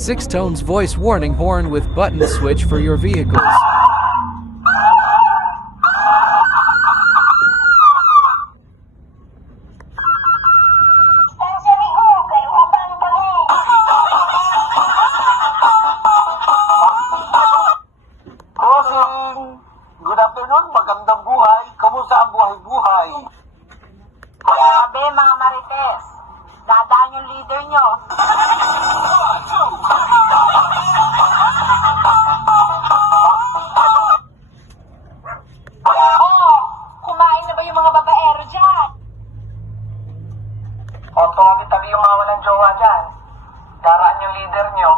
6 tones voice warning horn with button switch for your vehicles. Good afternoon, magandang buhay. Kamusta ang buhay-buhay? Sabi mga marites, dadaan yung leader nyo. Oh, kumain na ba yung mga babaero dyan? O, tabi yung mga walang jowa dyan. Daraan yung leader nyo.